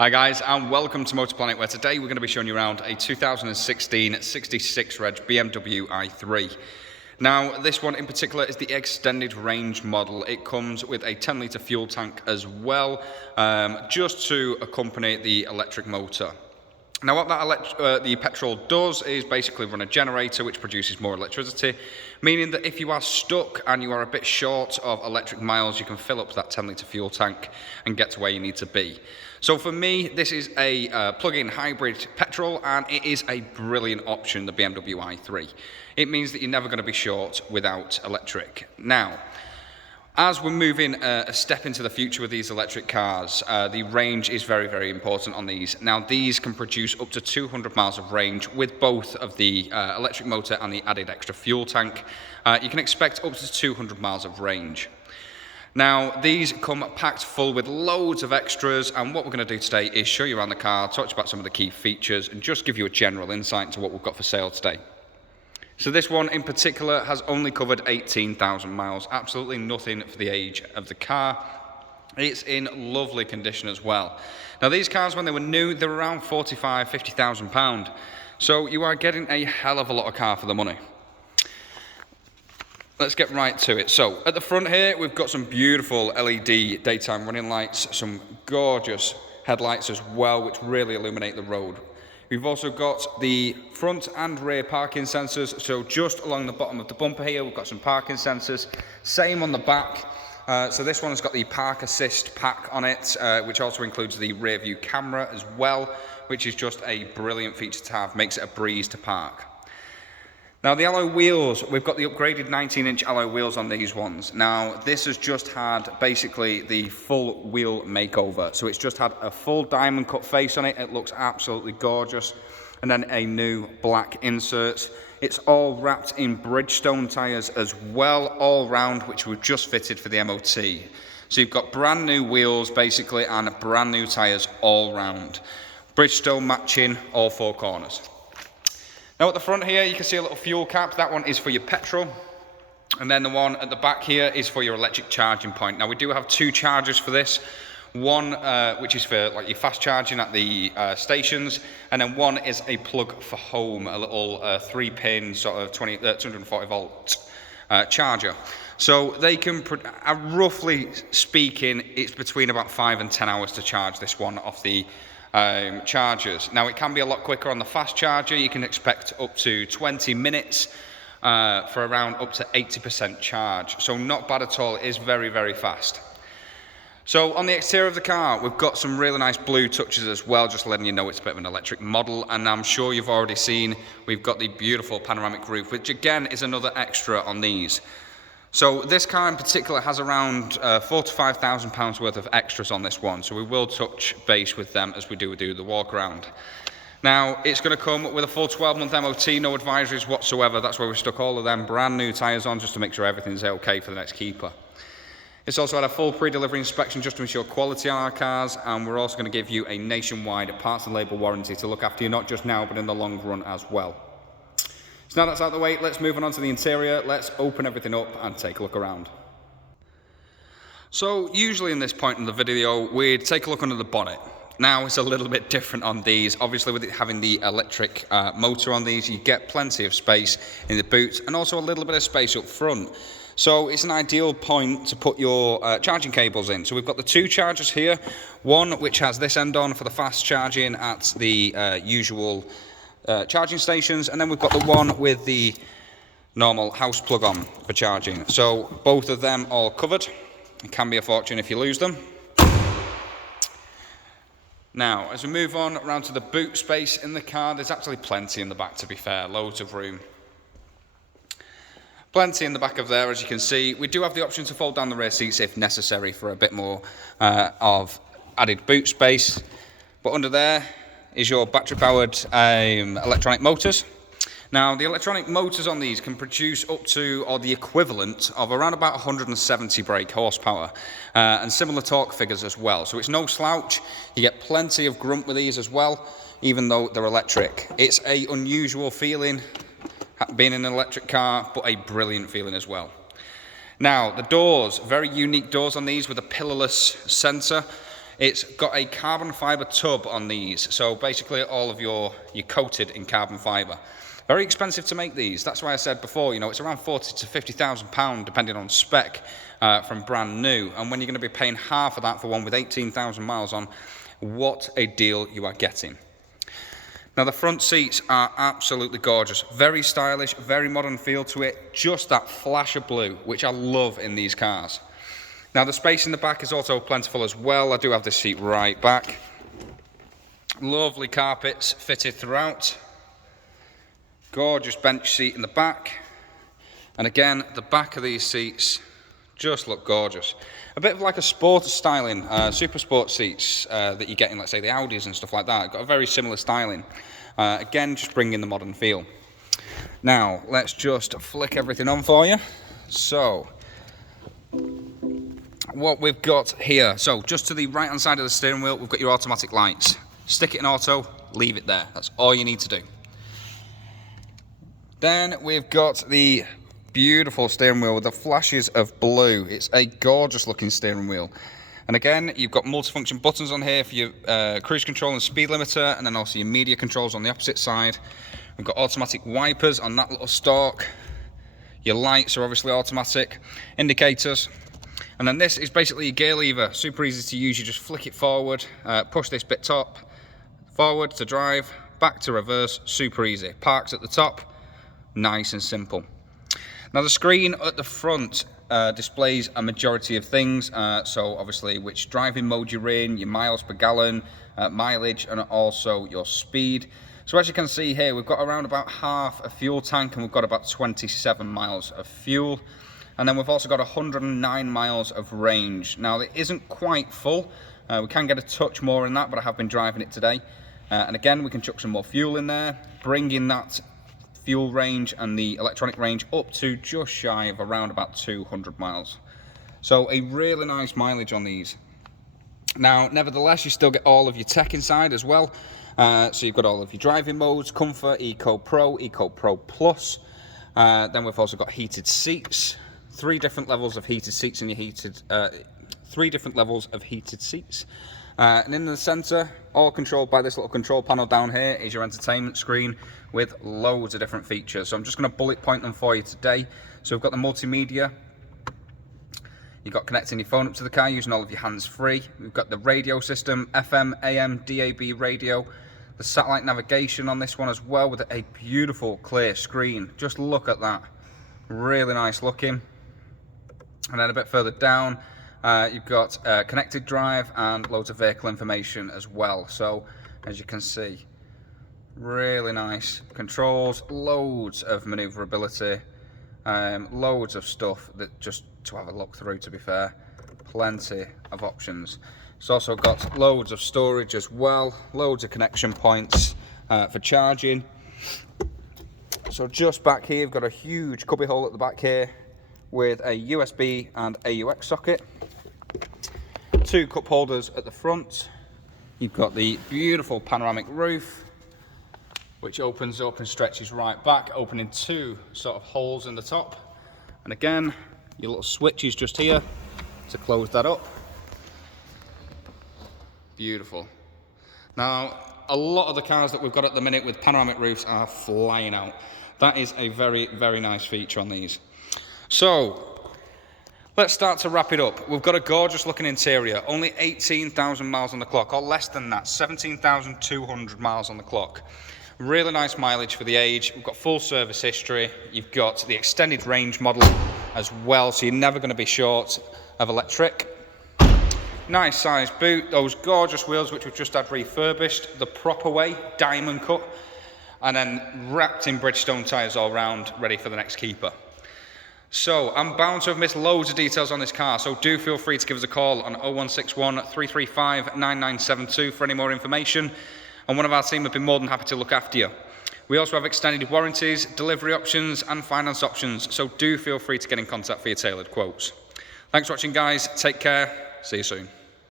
Hi guys, and welcome to Motor Planet, where today we're going to be showing you around a 2016 66 reg BMW i3. Now, this one in particular is the extended range model. It comes with a 10-litre fuel tank as well, just to accompany the electric motor. Now, what that the petrol does is basically run a generator which produces more electricity, meaning that if you are stuck and you are a bit short of electric miles, you can fill up that 10-litre fuel tank and get to where you need to be. So for me, this is a plug-in hybrid petrol, and it is a brilliant option, the BMW i3. It means that you're never going to be short without electric. Now, as we're moving a step into the future with these electric cars, the range is very, very important on these. Now, these can produce up to 200 miles of range with both of the electric motor and the added extra fuel tank. You can expect up to 200 miles of range. Now, these come packed full with loads of extras, and what we're going to do today is show you around the car, talk to you about some of the key features, and just give you a general insight into what we've got for sale today. So this one in particular has only covered 18,000 miles, absolutely nothing for the age of the car. It's in lovely condition as well. Now, these cars, when they were new, they were around £45,000–50,000, so you are getting a hell of a lot of car for the money. Let's get right to it. So at the front here, we've got some beautiful LED daytime running lights, some gorgeous headlights as well, which really illuminate the road. We've also got the front and rear parking sensors. So just along the bottom of the bumper here, we've got some parking sensors. Same on the back. So this one's got the Park Assist pack on it, which also includes the rear view camera as well, which is just a brilliant feature to have, makes it a breeze to park. Now, the alloy wheels, we've got the upgraded 19-inch alloy wheels on these ones. Now, this has just had basically the full wheel makeover. So it's just had a full diamond cut face on it. It looks absolutely gorgeous. And then a new black insert. It's all wrapped in Bridgestone tyres as well, all round, which we've just fitted for the MOT. So you've got brand new wheels basically and brand new tyres all round. Bridgestone matching all four corners. Now at the front here, you can see a little fuel cap. That one is for your petrol. And then the one at the back here is for your electric charging point. Now we do have two chargers for this. One which is for like your fast charging at the stations. And then one is a plug for home, a little 3-pin sort of 240 volt charger. So they can, roughly speaking, it's between about 5 and 10 hours to charge this one off the chargers. Now, it can be a lot quicker on the fast charger. You can expect up to 20 minutes for around up to 80% charge. So not bad at all. It is very, very fast. So on the exterior of the car, we've got some really nice blue touches as well, just letting you know it's a bit of an electric model. And I'm sure you've already seen, we've got the beautiful panoramic roof, which again is another extra on these. So this car in particular has around £4,000 to £5,000 worth of extras on this one. So we will touch base with them as we do the Walkaround. Now, it's going to come with a full 12-month MOT, no advisories whatsoever. That's where we stuck all of them brand new tyres on, just to make sure everything's okay for the next keeper. It's also had a full pre-delivery inspection just to ensure quality on our cars, and we're also going to give you a nationwide parts and labour warranty to look after you, not just now, but in the long run as well. So now that's out of the way, let's move on to the interior. Let's open everything up and take a look around. So usually in this point in the video, we'd take a look under the bonnet. Now it's a little bit different on these. Obviously, with it having the electric motor on these, you get plenty of space in the boot and also a little bit of space up front. So it's an ideal point to put your charging cables in. So we've got the two chargers here, one which has this end on for the fast charging at the usual charging stations, and then we've got the one with the normal house plug on for charging. So both of them all covered. It can be a fortune if you lose them. Now, as we move on around to the boot space in the car, there's actually plenty in the back, to be fair, loads of room. Plenty in the back of there, as you can see. We do have the option to fold down the rear seats if necessary for a bit more of added boot space. But under there is your battery-powered electronic motors. Now, the electronic motors on these can produce up to, or the equivalent of around about 170 brake horsepower, and similar torque figures as well. So it's no slouch. You get plenty of grunt with these as well, even though they're electric. It's an unusual feeling being in an electric car, but a brilliant feeling as well. Now, the doors, very unique doors on these with a pillarless sensor. It's got a carbon fibre tub on these, so basically all of you're coated in carbon fibre. Very expensive to make these. That's why I said before, you know, it's around £40,000 to £50,000 depending on spec from brand new. And when you're going to be paying half of that for one with 18,000 miles on, what a deal you are getting. Now the front seats are absolutely gorgeous, very stylish, very modern feel to it, just that flash of blue, which I love in these cars. Now the space in the back is also plentiful as well. I do have this seat right back. Lovely carpets fitted throughout. Gorgeous bench seat in the back. And again, the back of these seats just look gorgeous. A bit of like a sport styling, super sport seats that you get in, let's say, the Audis and stuff like that. Got a very similar styling. Again, just bringing the modern feel. Now, let's just flick everything on for you. So, what we've got here. So, just to the right-hand side of the steering wheel, we've got your automatic lights. Stick it in auto, leave it there. That's all you need to do. Then we've got the beautiful steering wheel with the flashes of blue. It's a gorgeous looking steering wheel. And again, you've got multifunction buttons on here for your cruise control and speed limiter, and then also your media controls on the opposite side. We've got automatic wipers on that little stalk. Your lights are obviously automatic. Indicators. And then this is basically your gear lever. Super easy to use. You just flick it forward, push this bit top, forward to drive, back to reverse. Super easy. Parks at the top. Nice and simple. Now the screen at the front displays a majority of things, so obviously which driving mode you're in, your miles per gallon, mileage, and also your speed. So as you can see here, we've got around about half a fuel tank, and we've got about 27 miles of fuel. And then we've also got 109 miles of range. Now it isn't quite full, we can get a touch more in that, but I have been driving it today. And again, we can chuck some more fuel in there, bringing that fuel range and the electronic range up to just shy of around about 200 miles. So a really nice mileage on these. Now, nevertheless, you still get all of your tech inside as well. So you've got all of your driving modes, Comfort, Eco Pro, Eco Pro Plus. Then we've also got heated seats, 3 different levels of heated seats in your heated, 3 different levels of heated seats. And in the center, all controlled by this little control panel down here, is your entertainment screen with loads of different features. So I'm just going to bullet point them for you today. So we've got the multimedia. You've got connecting your phone up to the car using all of your hands-free. We've got the radio system, FM, AM, DAB radio. The satellite navigation on this one as well, with a beautiful clear screen. Just look at that. Really nice looking. And then a bit further down, you've got connected drive and loads of vehicle information as well. So as you can see, really nice controls, loads of maneuverability, loads of stuff that just to have a look through, to be fair. Plenty of options. It's also got loads of storage as well, loads of connection points for charging. So just back here, you've got a huge cubby hole at the back here with a USB and AUX socket. 2 cup holders at the front. You've got the beautiful panoramic roof, which opens up and stretches right back, opening 2 sort of holes in the top. And again, your little switch is just here to close that up. Beautiful. Now, a lot of the cars that we've got at the minute with panoramic roofs are flying out. That is a very, very nice feature on these. So, let's start to wrap it up. We've got a gorgeous looking interior, only 18,000 miles on the clock, or less than that, 17,200 miles on the clock. Really nice mileage for the age. We've got full service history. You've got the extended range model as well, so you're never going to be short of electric. Nice size boot, those gorgeous wheels which we've just had refurbished, the proper way, diamond cut, and then wrapped in Bridgestone tyres all round, ready for the next keeper. So, I'm bound to have missed loads of details on this car, so do feel free to give us a call on 0161 335 9972 for any more information, and one of our team would be more than happy to look after you. We also have extended warranties, delivery options, and finance options, so do feel free to get in contact for your tailored quotes. Thanks for watching, guys. Take care. See you soon.